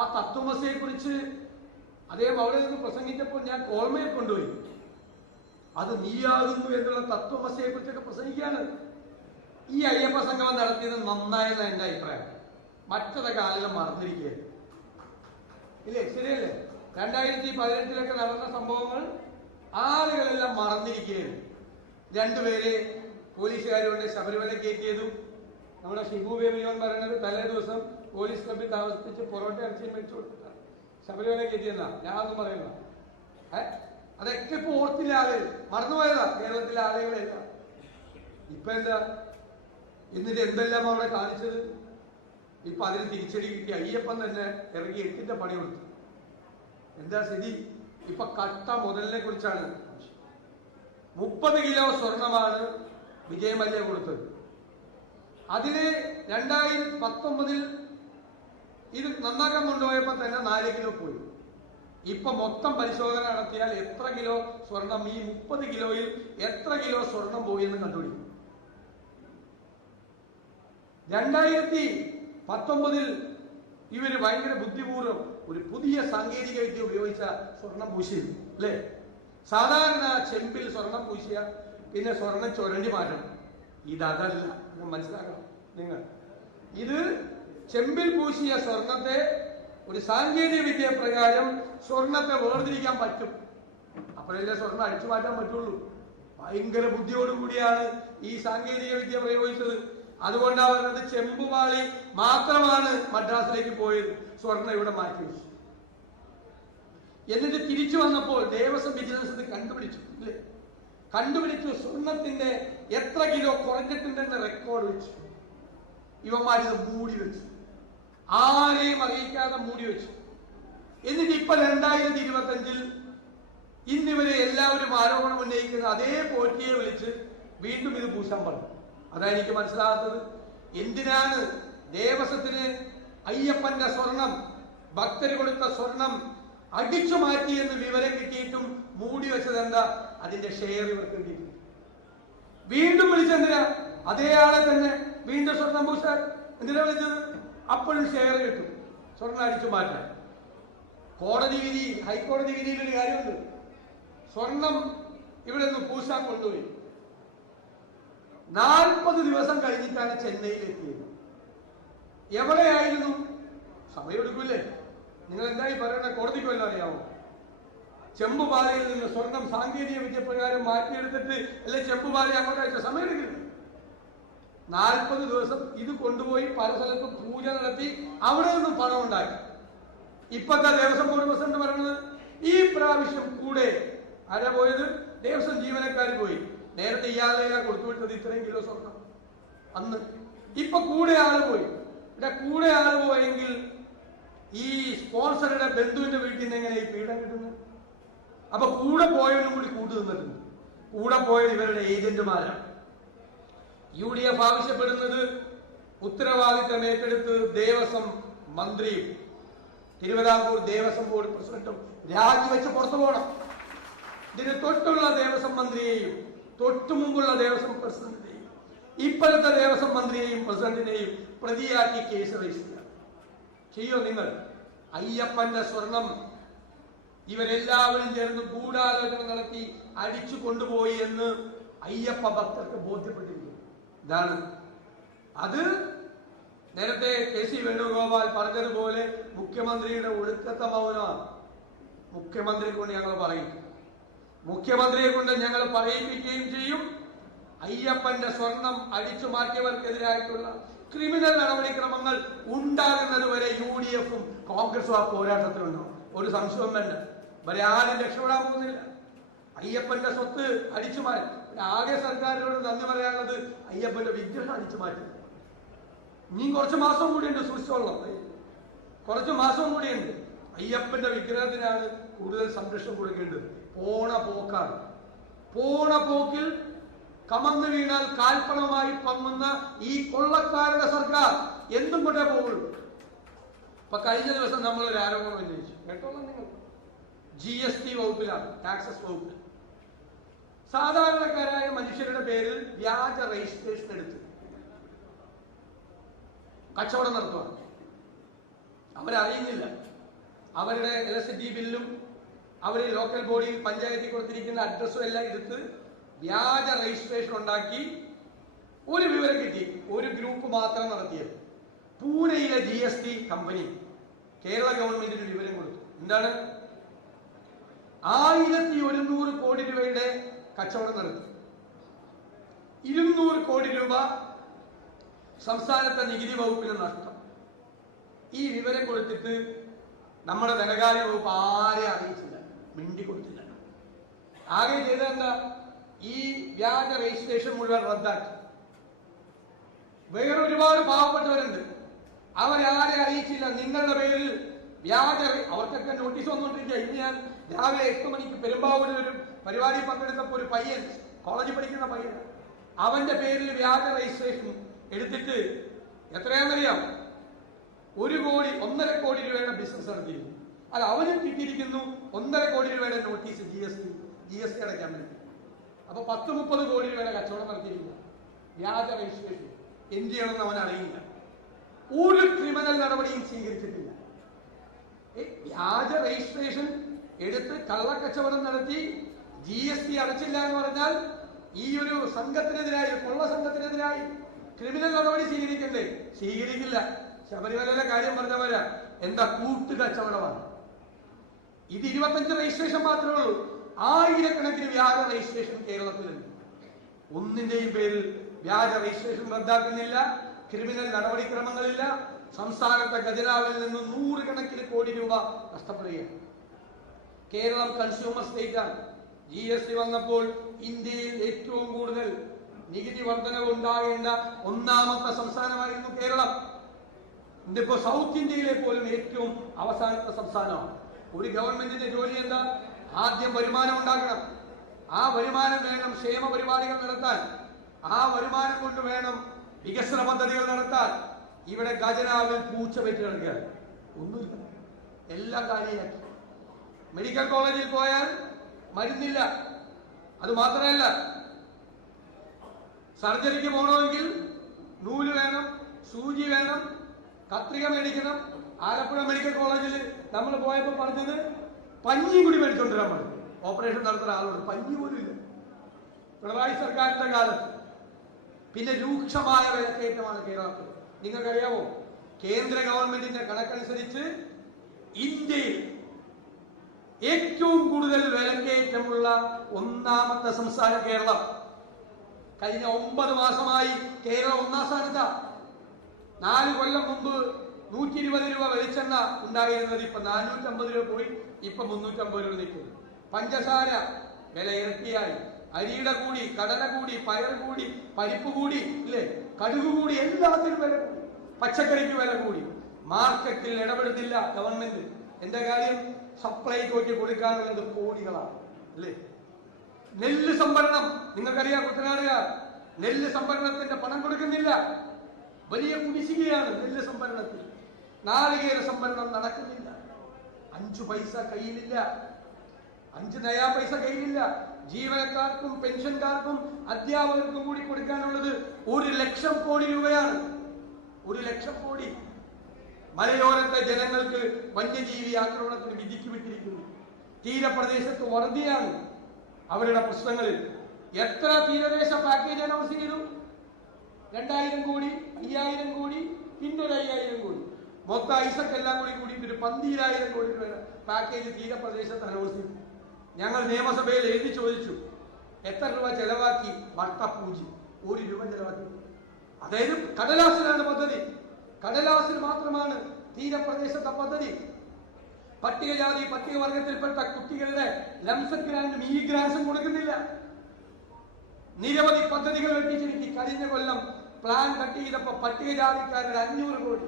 ആ തത്വമസിയെ കുറിച്ച് അദ്ദേഹം അവിടെ നിന്ന് പ്രസംഗിച്ചപ്പോൾ ഞാൻ ഓർമ്മയെ കൊണ്ടുപോയി. അത് നീയാകുന്നു എന്നുള്ള തത്വമസയെ കുറിച്ചൊക്കെ പ്രസംഗിക്കുകയാണ്. ഈ അയ്യപ്പ സംഗമം നടത്തിയത് നന്നായെന്ന എന്റെ അഭിപ്രായം. മറ്റതൊക്കെ ആളുകൾ മറന്നിരിക്കുകയാണ്. ഇല്ലേ ശരിയല്ലേ രണ്ടായിരത്തി പതിനെട്ടിലൊക്കെ നടന്ന സംഭവങ്ങൾ ആളുകളെല്ലാം മറന്നിരിക്കുകയാണ്. രണ്ടുപേരെ പോലീസുകാരുകൊണ്ട് ശബരിമല കയറ്റിയതും. നമ്മുടെ ഷിബു ബേബിയോൻ പറയുന്നത് തലേ ദിവസം പോലീസ് ക്ലബിൽ താമസിപ്പിച്ച് പൊറോട്ട ഇറച്ചിയും വെച്ചു കൊടുത്തിട്ടാണ്. ശബരിമല കയറ്റിയെന്നാ? ഞാനൊന്നും പറയുന്ന. അതൊക്കെ ഇപ്പൊ ഓർത്തില്ല ആളുകൾ മറന്നുപോയതാ കേരളത്തിലെ ആളുകളെല്ലാം ഇപ്പൊ എന്താ? എന്നിട്ട് എന്തെല്ലാം അവിടെ കാണിച്ചത്? ഇപ്പൊ അതിന് തിരിച്ചടി കിട്ടി. അയ്യപ്പൻ തന്നെ ഇറങ്ങി എട്ടിന്റെ പണി കൊടുത്തു. എന്താ സ്ഥിതി? ഇപ്പൊ കട്ട മുതലിനെ കുറിച്ചാണ്. മുപ്പത് കിലോ സ്വർണമാണ് വിജയമല്യ കൊടുത്തത്. അതിന് രണ്ടായിരത്തി പത്തൊമ്പതിൽ ഇത് നന്നാക്കാൻ കൊണ്ടുപോയപ്പോ തന്നെ നാല് കിലോ പോയി. ഇപ്പൊ മൊത്തം പരിശോധന നടത്തിയാൽ എത്ര കിലോ സ്വർണം ഈ മുപ്പത് കിലോയിൽ എത്ര കിലോ സ്വർണം പോയി എന്ന് കണ്ടുപിടിക്കും. രണ്ടായിരത്തി പത്തൊമ്പതിൽ ഇവർ ഭയങ്കര ബുദ്ധിപൂർവം ഒരു പുതിയ സാങ്കേതിക വിദ്യ ഉപയോഗിച്ച സ്വർണം പൂശിയിരുന്നു അല്ലേ? സാധാരണ ചെമ്പിൽ സ്വർണം പൂശിയ പിന്നെ സ്വർണം ചുരണ്ടി മാറ്റണം. ഇതല്ല മനസ്സിലാക്കണം നിങ്ങൾ. ഇത് ചെമ്പിൽ പൂശിയ സ്വർണത്തെ ഒരു സാങ്കേതിക വിദ്യ പ്രകാരം സ്വർണത്തെ വേർതിരിക്കാൻ പറ്റും. അപ്പോഴല്ലേ സ്വർണം അടിച്ചു മാറ്റാൻ പറ്റുള്ളൂ. ഭയങ്കര ബുദ്ധിയോടുകൂടിയാണ് ഈ സാങ്കേതിക വിദ്യ പ്രയോഗിച്ചത്. അതുകൊണ്ടാണ് അത് ചെമ്പുപാളി മാത്രമാണ് മദ്രാസിലേക്ക് പോയത്. സ്വർണം ഇവിടെ മാറ്റി വെച്ചു. എന്നിട്ട് തിരിച്ചു വന്നപ്പോൾ ദേവസ്വം വിജിലൻസ് ഇത് കണ്ടുപിടിച്ചു ഇല്ലേ കണ്ടുപിടിച്ചു സ്വർണത്തിന്റെ എത്ര കിലോ കുറഞ്ഞിട്ടുണ്ടെന്ന് റെക്കോർഡ് വെച്ചു. ഇവന്മാരിത് മൂടി വെച്ചു. ആരെയും അറിയിക്കാതെ മൂടി വെച്ചു. എന്നിട്ട് ഇപ്പൊ രണ്ടായിരത്തി ഇരുപത്തി അഞ്ചിൽ ഇന്നിവരെ എല്ലാവരും ആരോപണം ഉന്നയിക്കുന്ന അതേ പോറ്റിയെ വിളിച്ച് വീണ്ടും ഇത് പൂശാൻ പറഞ്ഞു. അതാ എനിക്ക് മനസ്സിലാകാത്തത്. എന്തിനാണ് ദേവസ്വത്തിന് അയ്യപ്പന്റെ സ്വർണം ഭക്തർ കൊടുത്ത സ്വർണം അടിച്ചു മാറ്റി എന്ന് വിവരം കിട്ടിയിട്ടും മൂടി വെച്ചത് എന്താ? അതിന്റെ ഷെയർ ഇവർക്ക് വീണ്ടും വിളിച്ചെന്തിനാ? അതേ ആളെ തന്നെ വീണ്ടും സ്വർണം പൂശാൻ എന്തിനാ വിളിച്ചത്? അപ്പോഴും ഷെയർ കിട്ടും. സ്വർണം അടിച്ചു മാറ്റാൻ. കോടതി വിധി ഹൈക്കോടതി വിധിയിൽ ഒരു കാര്യമുണ്ട്. സ്വർണം ഇവിടെ നിന്ന് പൂശാൻ കൊണ്ടുപോയി. നാൽപ്പത് ദിവസം കഴിഞ്ഞിട്ടാണ് ചെന്നൈയിൽ എത്തിയത് എവിടെയായിരുന്നു? സമയമെടുക്കില്ലേ? നിങ്ങൾ എന്തായി പറയണ? കോടതിക്ക് വല്ലതും അറിയാമോ ചെമ്പുപാലയിൽ നിന്ന് സ്വർണം സാങ്കേതിക വിദ്യ പ്രകാരം മാറ്റിയെടുത്തിട്ട് അല്ലെ ചെമ്പുപാലയെ അങ്ങോട്ട് അയച്ച സമയം എടുക്കില്ല നാൽപ്പത് ദിവസം ഇത് കൊണ്ടുപോയി പല സ്ഥലത്ത് പൂജ നടത്തി അവിടെ നിന്നും പണം ഉണ്ടാക്കി. ഇപ്പത്തെ ദേവസ്വം ബോർഡ് പ്രസിഡന്റ് പറയുന്നത് ഈ പ്രാവശ്യം കൂടെ ആരാ പോയത്? ദേവസ്വം ജീവനക്കാർ പോയി. നേരത്തെ ഇയാളെ കൊടുത്തുവിട്ടത് ഇത്രയും കിലോ സ്വർണം. അന്ന്. ഇപ്പൊ കൂടെ ആൾ പോയി. ഇവിടെ കൂടെ ആൾ പോയെങ്കിൽ ഈ സ്പോൺസറുടെ ബന്ധുവിന്റെ വീട്ടിൽ നിന്ന് എങ്ങനെ ഈ പീഡ കിട്ടുന്നു അപ്പൊ കൂടെ പോയവനും കൂടി കൂട്ടു നിന്നിട്ടുണ്ട്. കൂടെ പോയത് ഇവരുടെ ഏജന്റുമാരാണ്. യു ഡി എഫ് ആവശ്യപ്പെടുന്നത് ഉത്തരവാദിത്തം ഏറ്റെടുത്ത് ദേവസ്വം മന്ത്രിയും തിരുവിതാംകൂർ ദേവസ്വം ബോർഡ് പ്രസിഡന്റും രാജിവെച്ച് പുറത്തു പോകണം. ഇതിന് തൊട്ടുള്ള ദേവസ്വം മന്ത്രിയെയും തൊട്ടു മുമ്പുള്ള ദേവസ്വം പ്രസിഡന്റിനെയും ഇപ്പോഴത്തെ ദേവസ്വം മന്ത്രിയെയും പ്രസിഡന്റിനെയും പ്രതിയാക്കി കേസ് രജിസ്റ്റർ ചെയ്യോ നിങ്ങൾ? അയ്യപ്പന്റെ സ്വർണം ഇവരെല്ലാവരും ചേർന്ന് ഗൂഢാലോചന നടത്തി അടിച്ചു കൊണ്ടുപോയി എന്ന് അയ്യപ്പ ഭക്തർക്ക് ബോധ്യപ്പെട്ടിരിക്കുന്നു. ഇതാണ്. അത് നേരത്തെ കെ സി വേണുഗോപാൽ പറഞ്ഞതുപോലെ മുഖ്യമന്ത്രിയുടെ ഒടുക്കത്തെ മൗനമാണ് മുഖ്യമന്ത്രിയെ കൊണ്ട് ഞങ്ങൾ പറയും. മുഖ്യമന്ത്രിയെ കൊണ്ട് ഞങ്ങൾ പറയിപ്പിക്കുകയും ചെയ്യും. അയ്യപ്പന്റെ സ്വർണം അടിച്ചു മാറ്റിയവർക്കെതിരായിട്ടുള്ള ക്രിമിനൽ നടപടിക്രമങ്ങൾ ഉണ്ടാകുന്നത് വരെ യു ഡി എഫും കോൺഗ്രസും ആ പോരാട്ടത്തിലുണ്ടോ? ഒരു സംശയവും വേണ്ട. വരെ ആരും രക്ഷപ്പെടാൻ പോകുന്നില്ല. അയ്യപ്പന്റെ സ്വത്ത് അടിച്ചു മാറ്റി. ആകെ സർക്കാരിനോട് നന്ദി പറയാനുള്ളത് അയ്യപ്പന്റെ വിഗ്രഹം അടിച്ചു മാറ്റി. നീ കുറച്ച് മാസം കൂടിയുണ്ട് സൂക്ഷിച്ചോളണം കുറച്ച് മാസം കൂടിയുണ്ട്. അയ്യപ്പന്റെ വിഗ്രഹത്തിനാണ് കൂടുതൽ സംരക്ഷണം കൊടുക്കേണ്ടത്. പോണ പോക്കാണ്. പോണ പോക്കിൽ കമന്ന് വീണാൽ കാൽപ്പണമായി പങ്ങുന്ന ഈ കൊള്ളക്കാരുടെ സർക്കാർ എന്തും കൊണ്ടേ പോകുള്ളൂ. ഇപ്പൊ കഴിഞ്ഞ ദിവസം നമ്മൾ ഒരു ആരോപണം ഉന്നയിച്ചു. കേട്ടോളാം നിങ്ങൾ. ജി എസ് ടി വകുപ്പിലാണ് ടാക്സസ് വകുപ്പിൽ. സാധാരണക്കാരായ മനുഷ്യരുടെ പേരിൽ വ്യാജ രജിസ്ട്രേഷൻ എടുത്ത്. കച്ചവടം നടത്തുക. അവരറിയുന്നില്ല. അവരുടെ ഇലക്ട്രിസിറ്റി ബില്ലും അവർ ലോക്കൽ ബോഡിയിൽ പഞ്ചായത്തിൽ കൊടുത്തിരിക്കുന്ന അഡ്രസ്സും എല്ലാം എടുത്ത് വ്യാജ രജിസ്ട്രേഷൻ ഉണ്ടാക്കി ഒരു വിവരം കിട്ടി. ഒരു ഗ്രൂപ്പ് മാത്രം നടത്തിയത്. പൂനെയിലെ G S T company Kerala ഗവൺമെന്റിന് വിവരം കൊടുത്തു. എന്താണ്? ആയിരത്തി ഒരുന്നൂറ് കോടി രൂപയുടെ കച്ചവടം നടത്തി. ഇരുന്നൂറ് കോടി രൂപ സംസ്ഥാനത്തെ നികുതി വകുപ്പിന് നഷ്ടം. ഈ വിവരം കൊടുത്തിട്ട് നമ്മുടെ ധനകാര്യ വകുപ്പ് ആരെ അറിയിച്ചില്ല. മിണ്ടി കൊടുത്തില്ല ആകെ ചെയ്തത് എന്താ ഈ വ്യാജ രജിസ്ട്രേഷൻ മുഴുവൻ റദ്ദാക്കി. വേറെ ഒരുപാട് പാവപ്പെട്ടവരുണ്ട് അവരാരെ അറിയിച്ചില്ല? നിങ്ങളുടെ പേരിൽ വ്യാജ അവർക്കൊക്കെ നോട്ടീസ് വന്നുകൊണ്ടിരിക്കുക ഇന്ന് ഞാൻ രാവിലെ എട്ട് മണിക്ക് പെരുമ്പാവൂരിൽ ഒരു പരിപാടി പങ്കെടുത്തപ്പോൾ ഒരു പയ്യൻ കോളേജിൽ പഠിക്കുന്ന പയ്യൻ അവന്റെ പേരിൽ വ്യാജ രജിസ്ട്രേഷൻ എടുത്തിട്ട് എത്രയാണെന്നറിയാം? ഒരു കോടി ഒന്നര കോടി രൂപയുടെ ബിസിനസ് നടത്തിയിരുന്നു. അല്ല അവനും കിട്ടിയിരിക്കുന്നു ഒന്നര കോടി രൂപയുടെ notice G S T G S T അടയ്ക്കാൻ വേണ്ടി. അപ്പൊ പത്ത് മുപ്പത് കോടി രൂപയുടെ കച്ചവടം നടത്തിയിരിക്കുക വ്യാജ രജിസ്ട്രേഷൻ. എന്ത് ചെയ്യണമെന്ന് അവൻ അറിയില്ല. ഒരു ക്രിമിനൽ നടപടിയും സ്വീകരിച്ചിട്ടില്ല. വ്യാജ രജിസ്ട്രേഷൻ എടുത്ത് കള്ളക്കച്ചവടം നടത്തി ജി എസ് ടി അടച്ചില്ല എന്ന് പറഞ്ഞാൽ ഈ ഒരു സംഘത്തിനെതിരായി കൊള്ള സംഘത്തിനെതിരായി ക്രിമിനൽ നടപടി സ്വീകരിക്കണ്ടേ? സ്വീകരിക്കില്ല. ശബരിമലയിലെ കാര്യം പറഞ്ഞവരാ എന്താ കൂട്ടുകച്ചവടമാണ്? ഇത് ഇരുപത്തഞ്ച് രജിസ്ട്രേഷൻ മാത്രമേ ഉള്ളൂ. ആയിരക്കണക്കിന് വ്യാജ രജിസ്ട്രേഷൻ കേരളത്തിലുണ്ട് ഒന്നിന്റെയും പേരിൽ വ്യാജ രജിസ്ട്രേഷൻ റദ്ദാക്കുന്നില്ല ക്രിമിനൽ നടപടിക്രമങ്ങളില്ല. സംസ്ഥാനത്തെ ഖജനാവിൽ നിന്ന് നൂറുകണക്കിന് കോടി രൂപ നഷ്ടപ്പെടുകയാണ്. കേരളം കൺസ്യൂമർ സ്റ്റേറ്റ് ആണ്. ജി എസ് ടി വന്നപ്പോൾ ഇന്ത്യയിൽ ഏറ്റവും കൂടുതൽ നികുതി വർധനവ് ഉണ്ടാകേണ്ട ഒന്നാമത്തെ സംസ്ഥാനമായിരുന്നു കേരളം. ഇന്നിപ്പോ സൗത്ത് ഇന്ത്യയിലെ പോലും ഏറ്റവും അവസാനത്തെ സംസ്ഥാനമാണ്. ഒരു ഗവൺമെന്റിന്റെ ജോലി എന്താ? ആദ്യം വരുമാനം ഉണ്ടാക്കണം. ആ വരുമാനം വേണം ക്ഷേമ പരിപാടികൾ നടത്താൻ. ആ വരുമാനം കൊണ്ട് വേണം വികസന പദ്ധതികൾ നടത്താൻ. ഇവിടെ ഖജനാവിൽ പൂച്ച വെച്ച് കിടക്കുക ഒന്നുമില്ല. എല്ലാം കാര്യമാക്കി മെഡിക്കൽ കോളേജിൽ പോയാൽ മരുന്നില്ല. അത് മാത്രമല്ല സർജറിക്ക് പോകണമെങ്കിൽ നൂൽ വേണം സൂചി വേണം കത്രിക മേടിക്കണം. ആലപ്പുഴ മെഡിക്കൽ കോളേജിൽ നമ്മൾ പോയപ്പോൾ പറഞ്ഞത് പഞ്ഞിയും കൂടി മേടിച്ചോണ്ടിരാൻ നമ്മൾ ഓപ്പറേഷൻ നടത്തുന്ന ആളോട് പഞ്ഞി പോലും ഇല്ല. പിണറായി സർക്കാരിന്റെ കാലത്ത്. പിന്നെ രൂക്ഷമായ വിലക്കയറ്റമാണ് കേരളത്തിൽ. നിങ്ങൾക്കറിയാമോ? കേന്ദ്ര ഗവൺമെന്റിന്റെ കണക്കനുസരിച്ച് ഇന്ത്യയിൽ ഏറ്റവും കൂടുതൽ വിലക്കയറ്റമുള്ള ഒന്നാമത്തെ സംസ്ഥാനം കേരളം. കഴിഞ്ഞ ഒമ്പത് മാസമായി കേരളം ഒന്നാം സ്ഥാനത്ത. നാല് കൊല്ലം മുമ്പ് നൂറ്റി ഇരുപത് രൂപ വെളിച്ചെണ്ണ ഉണ്ടായിരുന്നത് ഇപ്പൊ നാനൂറ്റമ്പത് രൂപ പോയി ഇപ്പൊ മുന്നൂറ്റമ്പത് രൂപ നിൽക്കും പഞ്ചസാര വില ഇരട്ടിയായി അരിയുടെ കൂടി കടല കൂടി പയർ കൂടി പരിപ്പ് കൂടി ഇല്ലേ? കടുക് കൂടി എല്ലാത്തിനും വില കൂടി. പച്ചക്കറിക്ക് വില കൂടി. മാർക്കറ്റിൽ ഇടപെടുന്നില്ല ഗവൺമെന്റ്. എന്റെ കാര്യം? സപ്ലൈകോയ്ക്ക് കൊടുക്കാനുള്ളത് കോടികളാണ് അല്ലേ? നെല്ല് സംഭരണം നിങ്ങൾക്കറിയാം കുട്ടനാടുകാർ നെല്ല് സംഭരണത്തിന്റെ പണം കൊടുക്കുന്നില്ല. വലിയ കുടിശ്ശികയാണ് നെല്ല് സംഭരണത്തിൽ. നാളികേര സംഭരണം നടക്കുന്നില്ല. അഞ്ചു പൈസ കയ്യിലില്ല. അഞ്ച് നയാ പൈസ കയ്യിലില്ല. ജീവനക്കാർക്കും പെൻഷൻകാർക്കും അധ്യാപകർക്കും കൂടി കൊടുക്കാനുള്ളത് ഒരു ലക്ഷം കോടി രൂപയാണ്. ഒരു ലക്ഷം കോടി. മലയോരത്തെ ജനങ്ങൾക്ക് വന്യജീവി ആക്രമണത്തിന് വിധിക്ക് വിട്ടിരിക്കുന്നു തീരപ്രദേശത്ത് വറുതിയാണ് അവരുടെ പ്രശ്നങ്ങളിൽ. എത്ര തീരദേശ പാക്കേജ് അനൗൺസ് ചെയ്തു? രണ്ടായിരം കോടി അയ്യായിരം കോടി പിന്നൊരു അയ്യായിരം കോടി. മൊത്തം ഐസക് എല്ലാം കൂടി കൂടി ഒരു പന്തിരായിരം കോടി രൂപ പാക്കേജ് തീരപ്രദേശത്ത് അനൗൺസ് ചെയ്തു. ഞങ്ങൾ നിയമസഭയിൽ എഴുതി ചോദിച്ചു എത്ര രൂപ ചെലവാക്കി വട്ടപ്പൂജി ഒരു രൂപ ചെലവാക്കി. അതായത് കടലാസിലാണ് പദ്ധതി. കടലാസിൽ മാത്രമാണ് തീരപ്രദേശത്തെ പദ്ധതി. പട്ടികജാതി പട്ടികവർഗത്തിൽപ്പെട്ട കുട്ടികളുടെ ലംസ ഗ്രാൻഡും ഈ ഗ്രാൻസും കൊടുക്കുന്നില്ല. നിരവധി പദ്ധതികൾ വെട്ടിച്ചിരുത്തി കഴിഞ്ഞ കൊല്ലം പ്ലാൻ കട്ട് ചെയ്തപ്പോ പട്ടികജാതിക്കാരുടെ അഞ്ഞൂറ് കോടി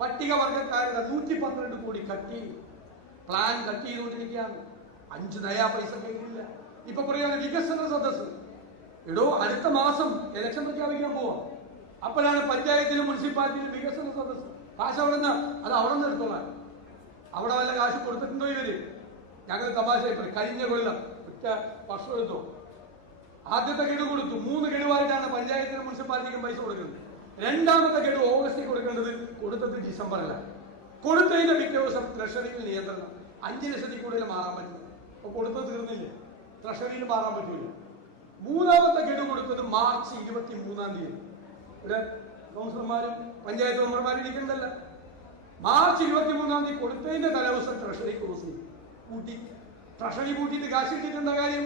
പട്ടികവർഗക്കാരുടെ നൂറ്റി പന്ത്രണ്ട് കോടി കട്ടി. പ്ലാൻ കട്ട് ചെയ്തുകൊണ്ടിരിക്കുകയാണ്. അഞ്ച് നയാ പൈസ കയ്യിലില്ല. ഇപ്പൊ പറയുന്ന വികസന സദസ് എടോ അടുത്ത മാസം ഇലക്ഷൻ പ്രഖ്യാപിക്കാൻ പോവാ. അപ്പോഴാണ് പഞ്ചായത്തിലും മുനിസിപ്പാലിറ്റിയിലും വികസന സദസ് കാശ് അവിടെ നിന്ന് അത് അവിടെ നിന്ന് എടുത്തോളാം. അവിടെ വല്ല കാശ് കൊടുത്തിട്ടുണ്ടോ ഇവർ? ഞങ്ങൾ തമാശ കഴിഞ്ഞ കൊല്ലം ഒറ്റ വർഷം എടുത്തോ. ആദ്യത്തെ ഗഡു കൊടുത്തു. മൂന്ന് ഗഡുവായിട്ടാണ് പഞ്ചായത്തിനും മുനിസിപ്പാലിറ്റിക്കും പൈസ കൊടുക്കുന്നത്. രണ്ടാമത്തെ ഗഡു ഓഗസ്റ്റിൽ കൊടുക്കേണ്ടത് കൊടുത്തത് ഡിസംബറിലാണ് കൊടുത്തതിന്റെ പിറ്റേ ദിവസം ട്രഷറിയിൽ നിയന്ത്രണം. അഞ്ച് ലക്ഷത്തിൽ കൂടുതൽ മാറാൻ പറ്റില്ല. അപ്പൊ കൊടുത്തത് തീർന്നില്ല? ട്രഷറിയിൽ മാറാൻ പറ്റില്ല. മൂന്നാമത്തെ ഗഡു കൊടുത്തത് മാർച്ച് ഇരുപത്തി മൂന്നാം തീയതി. ഇവിടെ കൗൺസിലർമാരും പഞ്ചായത്ത് മെമ്പർമാരും ഇരിക്കുന്നതല്ല മാർച്ച് ഇരുപത്തി മൂന്നാം തീയതി കൊടുത്തതിന്റെ തലേദിവസം ട്രഷറി ക്ലോസ് കൂട്ടി. ട്രഷറി കൂട്ടിയിട്ട് കാശ് കിട്ടിയിട്ടുണ്ട കാര്യം?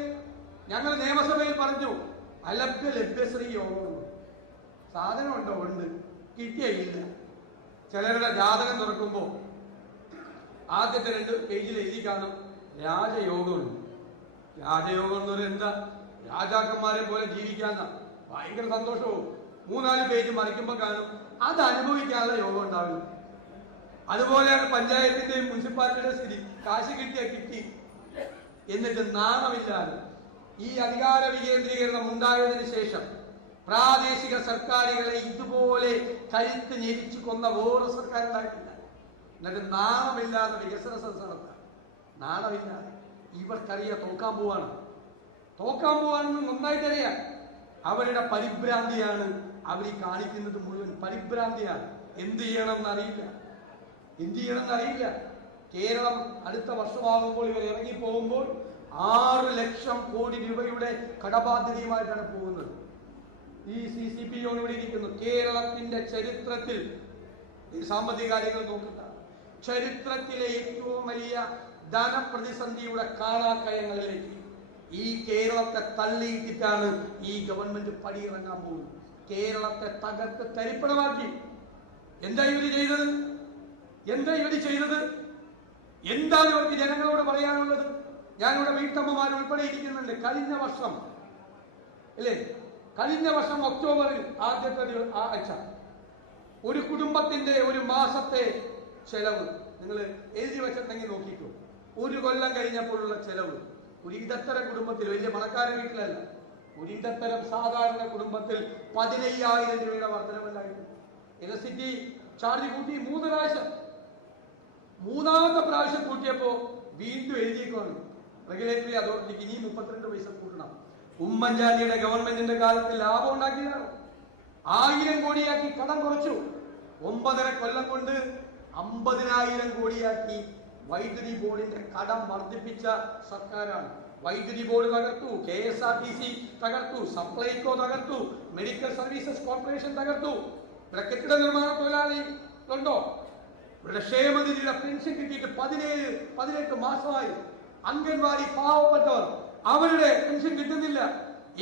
ഞങ്ങൾ നിയമസഭയിൽ പറഞ്ഞു. അലഭ്യ ലഭ്യശ്രീ യോഗമുണ്ട് സാധനമുണ്ടോ ഉണ്ട്? കിട്ടിയ? ഇല്ല. ചിലരുടെ ജാതകം തുറക്കുമ്പോൾ ആദ്യത്തെ രണ്ട് പേജിൽ എഴുതി കാണും. രാജയോഗമുണ്ട്. രാജയോഗം എന്ന് പറയുന്നത് എന്താ? രാജാക്കന്മാരെ പോലെ ജീവിക്കാന്ന. ഭയങ്കര സന്തോഷവും. മൂന്നാൽ പേജ് മറിക്കുമ്പോൾ കാണും. അത് അനുഭവിക്കാനുള്ള യോഗം ഉണ്ടാവില്ല. അതുപോലെയാണ് പഞ്ചായത്തിന്റെയും മുനിസിപ്പാലിറ്റിയുടെ സ്ഥിതി കാശ് കിട്ടിയ കിട്ടി. എന്നിട്ട് നാണമില്ലാതെ ഈ അധികാര വികേന്ദ്രീകരണം ഉണ്ടായതിനു ശേഷം പ്രാദേശിക സർക്കാരുകളെ ഇതുപോലെ കരുത്ത് ഞെരിച്ചു കൊന്ന വേറെ സർക്കാർ ഉണ്ടായിട്ടില്ല എന്നിട്ട് നാണമില്ലാതെ വികസന സംസ്ഥാനത്ത് നാണമില്ലാതെ ഇവർക്കറിയാം തോക്കാൻ പോവാണ്. തോക്കാൻ പോവാണെന്ന് നന്നായിട്ടറിയാം. അവരുടെ പരിഭ്രാന്തിയാണ് അവർ ഈ കാണിക്കുന്നത് മുഴുവൻ പരിഭ്രാന്തിയാണ്. എന്ത് ചെയ്യണം എന്നറിയില്ല എന്ത് ചെയ്യണം എന്നറിയില്ല കേരളം അടുത്ത വർഷമാകുമ്പോൾ ഇവർ ഇറങ്ങി പോകുമ്പോൾ ആറ് ലക്ഷം കോടി രൂപയുടെ കടബാധ്യതയുമായിട്ടാണ് പോകുന്നത്. ഈ സി സി പി ഇവിടെ ഇരിക്കുന്നു. കേരളത്തിന്റെ ചരിത്രത്തിൽ സാമ്പത്തിക കാര്യങ്ങൾ നോക്കുക ചരിത്രത്തിലെ ഏറ്റവും വലിയ ധനപ്രതിസന്ധിയുടെ കാണാക്കയങ്ങളിലേക്ക് ഈ കേരളത്തെ തള്ളിയിട്ടിട്ടാണ് ഈ ഗവൺമെന്റ് പടിയിറങ്ങാൻ പോകുന്നത്. കേരളത്തെ തകർത്ത് തരിപ്പണമാക്കി. എന്താ ഇവർ ചെയ്തത്? എന്താ ഇവർ ചെയ്തത്? എന്താണ് ഇവർക്ക് ജനങ്ങളോട് പറയാനുള്ളത്? ഞാനിവിടെ വീട്ടമ്മമാർ ഉൾപ്പെടെ ഇരിക്കുന്നുണ്ട് കഴിഞ്ഞ വർഷം അല്ലേ? കഴിഞ്ഞ വർഷം ഒക്ടോബറിൽ ആദ്യത്തെ ആഴ്ച ഒരു കുടുംബത്തിന്റെ ഒരു മാസത്തെ ചെലവ്. നിങ്ങൾ എഴുതി വെച്ചിട്ടുണ്ടെങ്കിൽ നോക്കിക്കോ. ഒരു കൊല്ലം കഴിഞ്ഞപ്പോഴുള്ള ചെലവ്. ഒരു ഇതത്തര കുടുംബത്തിൽ വലിയ പണക്കാരൻ വീട്ടിലല്ല. ഒരു ഇടത്തരം സാധാരണ കുടുംബത്തിൽ പതിനയ്യായിരം രൂപയുടെ വർധനമല്ലായിരുന്നു സിറ്റി ചാർജ് കൂട്ടി മൂന്ന് പ്രാവശ്യം. മൂന്നാമത്തെ പ്രാവശ്യം കൂട്ടിയപ്പോ വീണ്ടും എഴുതിയേക്കുവാണ്. റെഗുലേറ്ററി അതോറിറ്റിക്ക് ഇനി മുപ്പത്തിരണ്ട് പൈസ കൂട്ടണം. ഉമ്മൻചാണ്ടിയുടെ ഗവൺമെന്റിന്റെ കാലത്ത് ലാഭം ഉണ്ടാക്കിയതാണ്. ആയിരം കോടിയാക്കി കടം കുറച്ചു. ഒമ്പതര കൊല്ലം കൊണ്ട് അമ്പതിനായിരം കോടിയാക്കി വൈദ്യുതി ബോർഡിന്റെ കടം വർദ്ധിപ്പിച്ച സർക്കാരാണ്. വൈദ്യുതി ബോർഡ് തകർത്തു K S R T C തകർത്തു സപ്ലൈകോ തകർത്തു മെഡിക്കൽ സർവീസസ് കോർപ്പറേഷൻ തകർത്തു. ഇവിടെ കെട്ടിട നിർമ്മാണ തൊഴിലാളി ഉണ്ടോ? ഇവിടെ ക്ഷേമനിധിയുടെ പെൻഷൻ കിട്ടിയിട്ട് പതിനേഴ് പതിനെട്ട് മാസമായി അംഗൻവാടി പാവപ്പെട്ടവർ അവരുടെ പെൻഷൻ കിട്ടുന്നില്ല.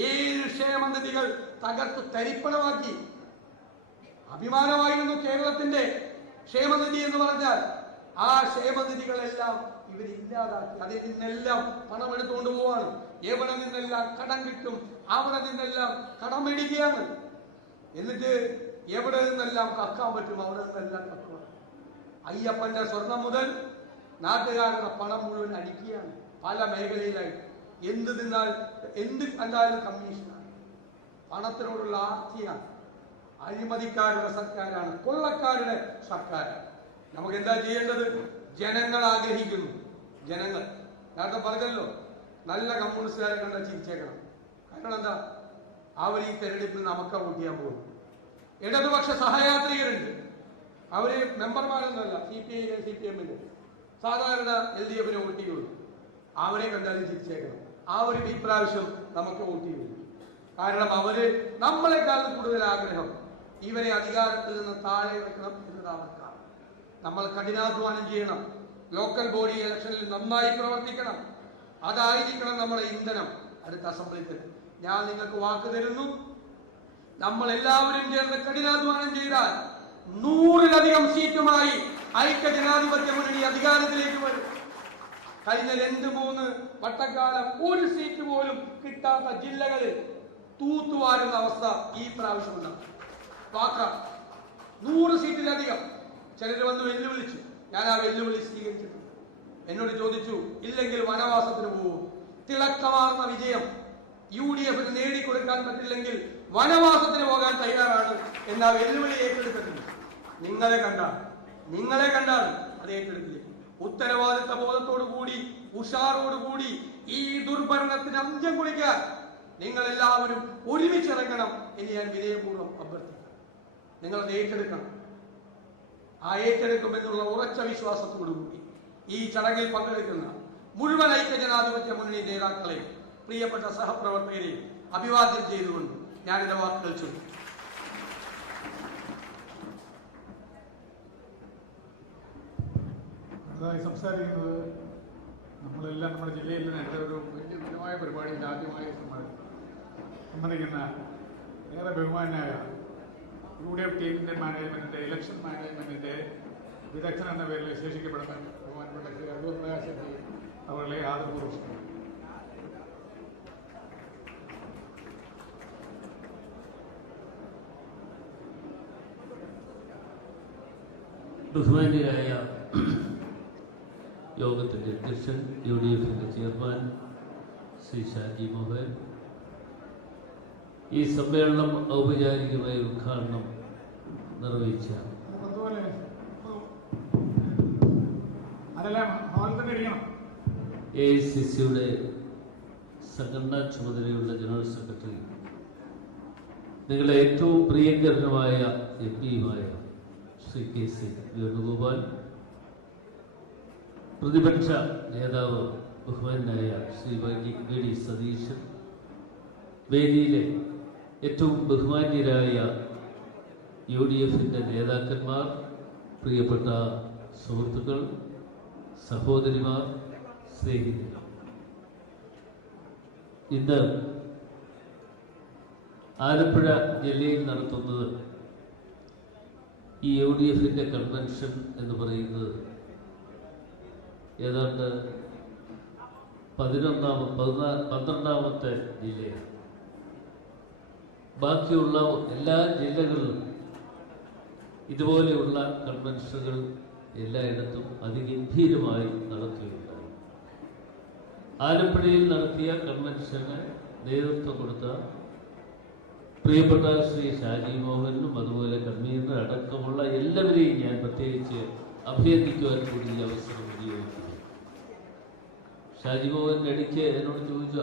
ഏഴ് ക്ഷേമനിധികൾ തകർത്ത് തരിപ്പണമാക്കി. അഭിമാനമായിരുന്നു കേരളത്തിന്റെ ക്ഷേമനിധി എന്ന് പറഞ്ഞാൽ ആ ക്ഷേമനിധികളെല്ലാം ഇവർ ഇല്ലാതാക്കി. അതിൽ നിന്നെല്ലാം പണം എടുത്തുകൊണ്ട് പോവാണ്. എവിടെ നിന്നെല്ലാം കടം കിട്ടും അവിടെ നിന്നെല്ലാം കടം മേടിക്കുകയാണ്. എന്നിട്ട് എവിടെ നിന്നെല്ലാം കക്കാൻ പറ്റും അവിടെ നിന്നെല്ലാം കക്കുക അയ്യപ്പന്റെ സ്വർണം മുതൽ നാട്ടുകാരുടെ പണം മുഴുവൻ അടിക്കുകയാണ്. പല മേഖലയിലായി. എന്ത് തിന്നാൽ എന്ത് കണ്ടാലും കമ്മീഷനാണ്. പണത്തിനോടുള്ള ആർത്തിയാണ്. അഴിമതിക്കാരുടെ സർക്കാരാണ്. കൊള്ളക്കാരുടെ സർക്കാരാണ്. നമുക്ക് എന്താ ചെയ്യേണ്ടത്? ജനങ്ങൾ ആഗ്രഹിക്കുന്നു. ജനങ്ങൾ. നേരത്തെ പറഞ്ഞല്ലോ നല്ല കമ്മ്യൂണിസ്റ്റുകാരെ കണ്ട ചിരിച്ചേക്കണം. കാരണം എന്താ? അവർ ഈ തെരഞ്ഞെടുപ്പിൽ നമുക്ക് വോട്ട് ചെയ്യാൻ പോകും. ഇടതുപക്ഷ സഹയാത്രികരുണ്ട്. അവർ മെമ്പർമാരൊന്നുമല്ല C P I C P എമ്മിന്റെ സാധാരണ എൽ ഡി എഫിനെ വോട്ട് ചെയ്യുള്ളൂ. അവരെ കണ്ടാലും ചിരിച്ചേക്കണം. ഒരു ഇപ്രാവശ്യം നമുക്ക് വോട്ട് ചെയ്യുള്ളൂ കാരണം അവർ നമ്മളെക്കാളും കൂടുതൽ ആഗ്രഹം ഇവരെ അധികാരത്തിൽ നിന്ന് താഴെ വെക്കണം എന്നതാണ്. നമ്മൾ കഠിനാധ്വാനം ചെയ്യണം. ലോക്കൽ ബോഡി ഇലക്ഷനിൽ നന്നായി പ്രവർത്തിക്കണം. അതായിരിക്കണം നമ്മളെ ഇന്ധനം. അടുത്ത അസംബ്ലിത്തിൽ ഞാൻ നിങ്ങൾക്ക് വാക്ക് തരുന്നു. നമ്മൾ എല്ലാവരും ചേർന്ന് കഠിനാധ്വാനം ചെയ്താൽ നൂറിലധികം സീറ്റുമായി ഐക്യ ജനാധിപത്യ മുന്നണി അധികാരത്തിലേക്ക് വരും. കഴിഞ്ഞ രണ്ട് മൂന്ന് വട്ടക്കാലം ഒരു സീറ്റ് പോലും കിട്ടാത്ത ജില്ലകളിൽ തൂത്തുവാരുന്ന അവസ്ഥ ഈ പ്രാവശ്യം ഉണ്ടാകും. വാക്ക. നൂറ് സീറ്റിലധികം. ചിലർ വന്ന് വെല്ലുവിളിച്ചു. ഞാൻ ആ വെല്ലുവിളി സ്വീകരിച്ചിട്ടുണ്ട്. എന്നോട് ചോദിച്ചു ഇല്ലെങ്കിൽ വനവാസത്തിന് പോകൂ തിളക്കമാർന്ന വിജയം യു ഡി എഫിന് നേടിക്കൊടുക്കാൻ പറ്റില്ലെങ്കിൽ വനവാസത്തിന് പോകാൻ തയ്യാറാണ് എന്ന വെല്ലുവിളി ഏറ്റെടുത്തിട്ടുണ്ട്. നിങ്ങളെ കണ്ടാണ്. നിങ്ങളെ കണ്ടാണ് അത് ഏറ്റെടുത്തില്ല ഉത്തരവാദിത്ത ബോധത്തോടു കൂടി ഉഷാറോടു കൂടി ഈ ദുർഭരണത്തിന് അന്ത്യം കുറിക്കാൻ നിങ്ങൾ എല്ലാവരും ഒരുമിച്ചിറങ്ങണം എന്ന് ഞാൻ വിനയപൂർവം അഭ്യർത്ഥിക്കുന്നു. നിങ്ങൾ അത് ഏറ്റെടുക്കണം. ആ ഏറ്റെടുക്കുമെന്നുള്ള ഉറച്ച വിശ്വാസത്തോടുകൂടി ഈ ചടങ്ങിൽ പങ്കെടുക്കുന്ന മുഴുവൻ ഐക്യജനാധിപത്യ മുന്നണി നേതാക്കളെ പ്രിയപ്പെട്ട സഹപ്രവർത്തകരെ അഭിവാദ്യം ചെയ്തുകൊണ്ട് ഞാൻ എന്റെ വാക്കുകൾ ചൊല്ലി. സംസാരിക്കുന്നത് നമ്മളെല്ലാം നമ്മുടെ ജില്ലയിൽ തന്നെ ഒരു വലിയ ദിനമായ പരിപാടിയിൽ ആദ്യമായി സമ്മാനിക്കുന്ന ഏറെ ബഹുമാനായ യു ഡി എഫ് ടീമിന്റെ മാനേജ്മെന്റിന്റെ ഇലക്ഷൻ മാനേജ്മെന്റിന്റെ വിദഗ്ധൻ എന്ന പേരിൽ വിശേഷിക്കപ്പെടുന്ന ബഹുമാനപ്പെട്ട ശ്രീ അടൂർ പ്രകാശൻ ജി അവരുടെ ആദരപൂർവം ക്ഷണിക്കുന്നു. ബഹുമാന്യരായ യോഗത്തിന്റെ അധ്യക്ഷൻ യു ഡി എഫിന്റെ ചെയർമാൻ ശ്രീ ഷാജി മോഹൻ ഈ സമ്മേളനം ഔപചാരികമായ ഉദ്ഘാടനം നിർവഹിച്ച എ ഐ സി സിയുടെ സംഘടനാ ചുമതലയുള്ള ജനറൽ സെക്രട്ടറി നിങ്ങളുടെ ഏറ്റവും പ്രിയങ്കരനുമായ എം പിയുമായ ശ്രീ കെ സി വേണുഗോപാൽ പ്രതിപക്ഷ നേതാവ് ബഹുമാനായ ശ്രീ വൈകി വി ഡി സതീശൻ വേദിയിലെ ഏറ്റവും ബഹുമാന്യരായ യു ഡി എഫിന്റെ നേതാക്കന്മാർ പ്രിയപ്പെട്ട സുഹൃത്തുക്കൾ സഹോദരിമാർ സ്നേഹിതർ. ഇന്ന് ആലപ്പുഴ ജില്ലയിൽ നടത്തുന്നത് ഈ യു ഡി എഫിന്റെ കൺവെൻഷൻ എന്ന് പറയുന്നത് ഏതാണ്ട് പതിനൊന്നാമ പതിനാ പന്ത്രണ്ടാമത്തെ ജില്ലയാണ്. ബാക്കിയുള്ള എല്ലാ ജില്ലകളിലും ഇതുപോലെയുള്ള കൺവെൻഷനുകൾ എല്ലായിടത്തും അതിഗംഭീരമായി നടത്തുകയുണ്ടായി. ആലപ്പുഴയിൽ നടത്തിയ കൺവെൻഷന് നേതൃത്വം കൊടുത്ത പ്രിയപ്പെട്ട ശ്രീ ഷാജി മോഹനും അതുപോലെ കൺവീനർ അടക്കമുള്ള എല്ലാവരെയും ഞാൻ പ്രത്യേകിച്ച് അഭിനന്ദിക്കുവാൻ കൂടി ഈ അവസരം ഉപയോഗിക്കുന്നു. ഷാജി മോഹൻ ഇടയ്ക്ക് എന്നോട് ചോദിച്ചു